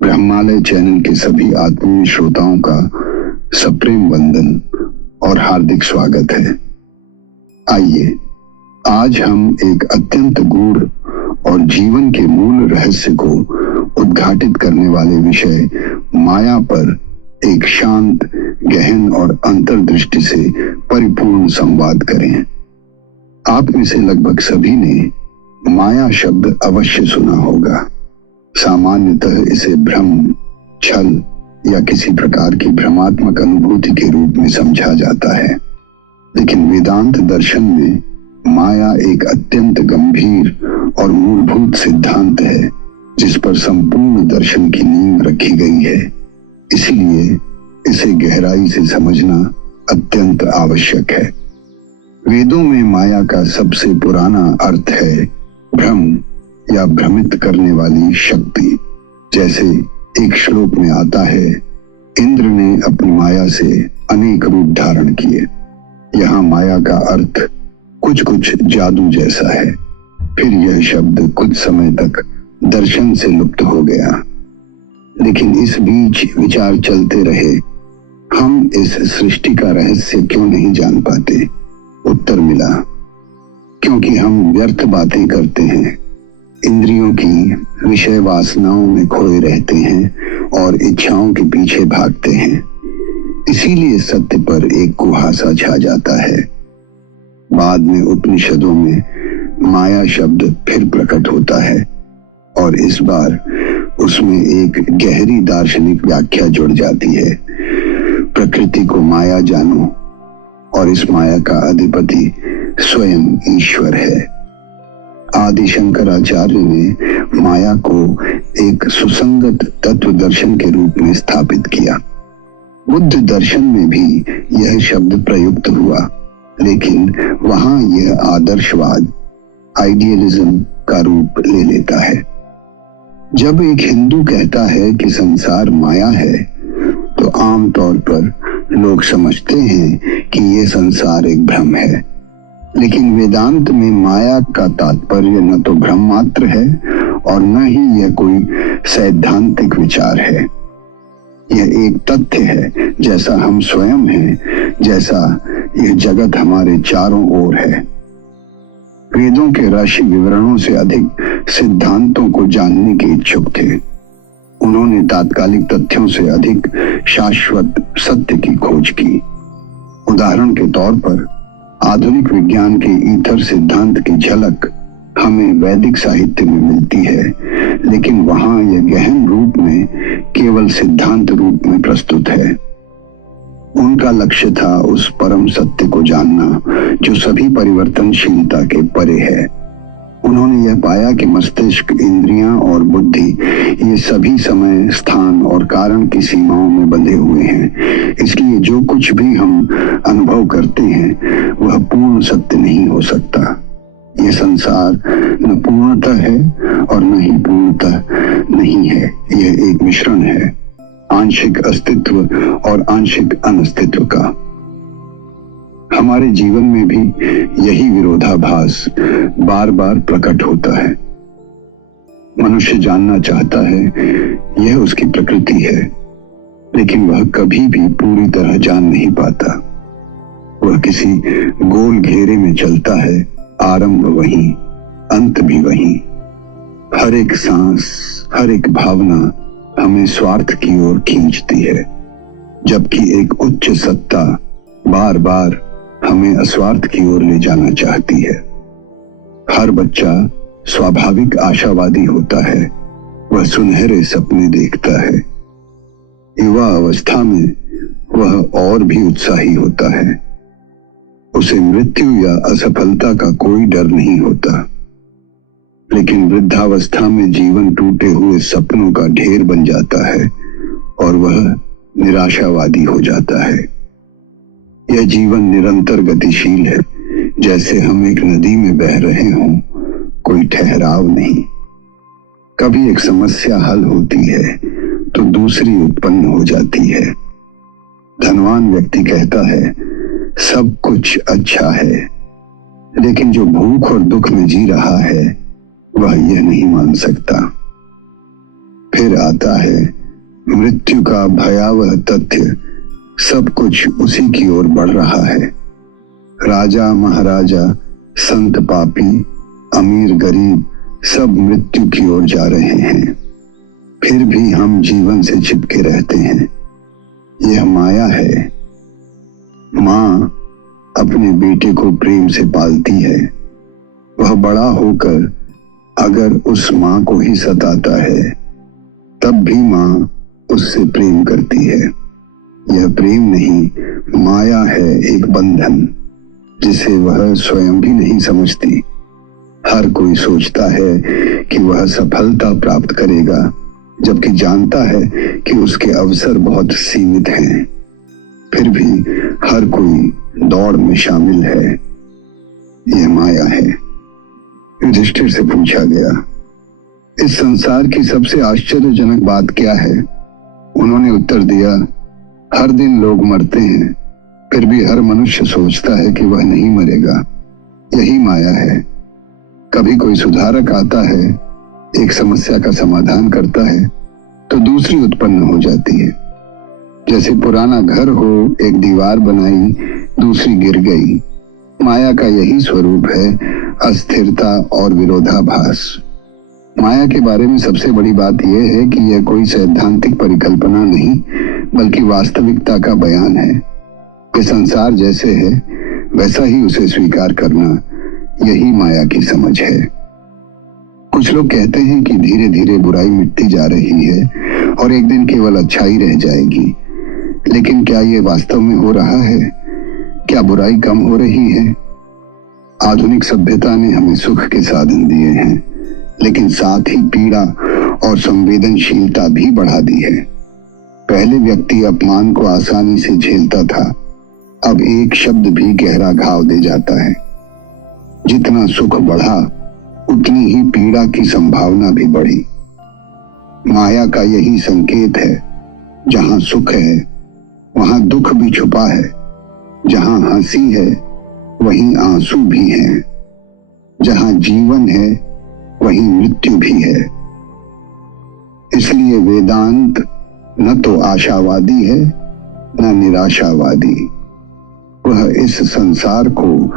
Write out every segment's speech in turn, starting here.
ब्रह्मालय channel के सभी आत्मीय श्रोताओं का सप्रेम वंदन और हार्दिक स्वागत है। आइए आज हम एक अत्यंत गूढ़ और जीवन के मूल रहस्य को उद्घाटित करने वाले विषय माया पर एक शांत, गहन और अंतर्दृष्टि से परिपूर्ण संवाद करें। आप में से लगभग सभी ने माया शब्द अवश्य सुना होगा। सामान्यतः इसे भ्रम, छल या किसी प्रकार की भ्रमात्मक अनुभूति के रूप में समझा जाता है, लेकिन वेदांत दर्शन में माया एक अत्यंत गंभीर और मूलभूत सिद्धांत है जिस पर संपूर्ण दर्शन की नींव रखी गई है। इसलिए इसे गहराई से समझना अत्यंत आवश्यक है। वेदों में माया का सबसे पुराना अर्थ है भ्रम या भ्रमित करने वाली शक्ति। जैसे एक श्लोक में आता है, इंद्र ने अपनी माया से अनेक रूप धारण किए। यहाँ माया का अर्थ कुछ कुछ जादू जैसा है। फिर यह शब्द कुछ समय तक दर्शन से लुप्त हो गया, लेकिन इस बीच विचार चलते रहे, हम इस सृष्टि का रहस्य क्यों नहीं जान पाते। उत्तर मिला, क्योंकि हम व्यर्थ बातें करते हैं, इंद्रियों की विषय वासनाओं में खोए रहते हैं और इच्छाओं के पीछे भागते हैं। इसीलिए सत्य पर एक कुहासा छा जाता है। बाद में उपनिषदों में माया शब्द फिर प्रकट होता है और इस बार उसमें एक गहरी दार्शनिक व्याख्या जुड़ जाती है। प्रकृति को माया जानो और इस माया का अधिपति स्वयं ईश्वर है। आदि शंकराचार्य ने माया को एक सुसंगत तत्व दर्शन के रूप में स्थापित किया। बुद्ध दर्शन में भी यह शब्द प्रयुक्त हुआ, लेकिन वहां यह आदर्शवाद, आइडियलिज्म का रूप ले लेता है। जब एक हिंदू कहता है कि संसार माया है, तो आमतौर पर लोग समझते हैं कि यह संसार एक भ्रम है। लेकिन वेदांत में माया का तात्पर्य न तो भ्रम मात्र है और न ही यह कोई सैद्धांतिक विचार है। यह एक तथ्य है, जैसा हम स्वयं हैं, जैसा यह जगत हमारे चारों ओर है। वेदों के राशि विवरणों से अधिक सिद्धांतों को जानने के इच्छुक थे। उन्होंने तात्कालिक तथ्यों से अधिक शाश्वत सत्य की खोज की। उदाहरण के तौर पर आधुनिक विज्ञान के ईथर सिद्धांत की झलक हमें वैदिक साहित्य में मिलती है, लेकिन वहां यह गहन रूप में केवल सिद्धांत रूप में प्रस्तुत है। उनका लक्ष्य था उस परम सत्य को जानना जो सभी परिवर्तनशीलता के परे है। उन्होंने यह पाया कि मस्तिष्क, इंद्रियां और बुद्धि ये सभी समय, स्थान और कारण की सीमाओं में बंधे हुए हैं। इसलिए जो कुछ भी हम अनुभव करते हैं वह पूर्ण सत्य नहीं हो सकता। यह संसार न पूर्णतः है और न ही पूर्णतः नहीं है। यह एक मिश्रण है, आंशिक अस्तित्व और आंशिक अनस्तित्व का। हमारे जीवन में भी यही विरोधाभास बार बार प्रकट होता है। मनुष्य जानना चाहता है, यह उसकी प्रकृति है, लेकिन वह कभी भी पूरी तरह जान नहीं पाता। वह किसी गोल घेरे में चलता है, आरंभ वहीं, अंत भी वहीं। हर एक सांस, हर एक भावना हमें स्वार्थ की ओर खींचती है, जबकि एक उच्च सत्ता बार बार हमें अस्वार्थ की ओर ले जाना चाहती है। हर बच्चा स्वाभाविक आशावादी होता है, वह सुनहरे सपने देखता है। युवा अवस्था में वह और भी उत्साही होता है। उसे मृत्यु या असफलता का कोई डर नहीं होता। लेकिन वृद्धावस्था में जीवन टूटे हुए सपनों का ढेर बन जाता है और वह निराशावादी हो जाता है। यह जीवन निरंतर गतिशील है, जैसे हम एक नदी में बह रहे हों, कोई ठहराव नहीं। कभी एक समस्या हल होती है तो दूसरी उत्पन्न हो जाती है। धनवान व्यक्ति कहता है, सब कुछ अच्छा है, लेकिन जो भूख और दुख में जी रहा है वह यह नहीं मान सकता। फिर आता है मृत्यु का भयावह तथ्य। सब कुछ उसी की ओर बढ़ रहा है। राजा महाराजा, संत पापी, अमीर गरीब, सब मृत्यु की ओर जा रहे हैं। फिर भी हम जीवन से चिपके रहते हैं। यह माया है। माँ अपने बेटे को प्रेम से पालती है। वह बड़ा होकर अगर उस माँ को ही सताता है, तब भी माँ उससे प्रेम करती है। यह प्रेम नहीं, माया है, एक बंधन जिसे वह स्वयं भी नहीं समझती। हर कोई सोचता है कि वह सफलता प्राप्त करेगा, जबकि जानता है कि उसके अवसर बहुत सीमित हैं। फिर भी हर कोई दौड़ में शामिल है। यह माया है। युधिष्ठिर से पूछा गया, इस संसार की सबसे आश्चर्यजनक बात क्या है? उन्होंने उत्तर दिया, हर दिन लोग मरते हैं, फिर भी हर मनुष्य सोचता है कि वह नहीं मरेगा। यही माया है। कभी कोई सुधारक आता है, एक समस्या का समाधान करता है, तो दूसरी उत्पन्न हो जाती है। जैसे पुराना घर हो, एक दीवार बनाई, दूसरी गिर गई। माया का यही स्वरूप है, अस्थिरता और विरोधाभास। माया के बारे में सबसे बड़ी बात यह है कि यह कोई सैद्धांतिक परिकल्पना नहीं, बल्कि वास्तविकता का बयान है। कि संसार जैसे है वैसा ही उसे स्वीकार करना, यही माया की समझ है। कुछ लोग कहते हैं कि धीरे धीरे बुराई मिटती जा रही है और एक दिन केवल अच्छाई रह जाएगी। लेकिन क्या यह वास्तव में हो रहा है? क्या बुराई कम हो रही है? आधुनिक सभ्यता ने हमें सुख के साधन दिए हैं, लेकिन साथ ही पीड़ा और संवेदनशीलता भी बढ़ा दी है। पहले व्यक्ति अपमान को आसानी से झेलता था, अब एक शब्द भी गहरा घाव दे जाता है। जितना सुख बढ़ा, उतनी ही पीड़ा की संभावना भी बढ़ी। माया का यही संकेत है, जहां सुख है वहां दुख भी छुपा है, जहां हंसी है वहीं आंसू भी हैं, जहां जीवन है वहीं मृत्यु भी है। इसलिए वेदांत न तो आशावादी है न निराशावादी। वह इस संसार को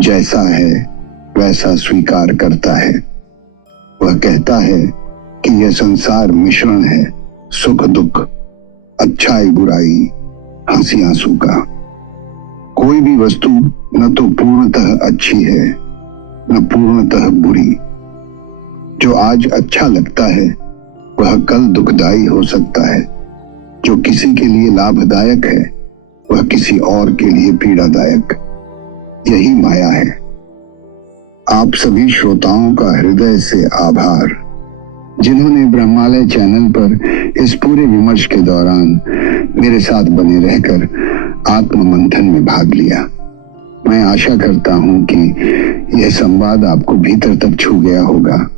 जैसा है वैसा स्वीकार करता है। वह कहता है कि यह संसार मिश्रण है, सुख दुख, अच्छाई बुराई, हंसी आंसू का। कोई भी वस्तु न तो पूर्णतः अच्छी है न पूर्णतः बुरी। जो आज अच्छा लगता है वह कल दुखदाई हो सकता है। जो किसी के लिए लाभदायक है वह किसी और के लिए पीड़ादायक। यही माया है। आप सभी श्रोताओं का हृदय से आभार, जिन्होंने ब्रह्मालय चैनल पर इस पूरे विमर्श के दौरान मेरे साथ बने रहकर आत्म मंथन में भाग लिया। मैं आशा करता हूं कि यह संवाद आपको भीतर तक छू गया होगा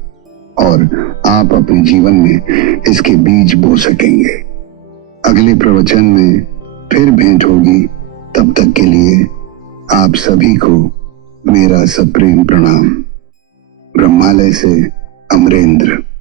और आप अपने जीवन में इसके बीज बो सकेंगे। अगले प्रवचन में फिर भेंट होगी। तब तक के लिए आप सभी को मेरा सप्रेम प्रणाम। ब्रह्मालय से अमरेंद्र।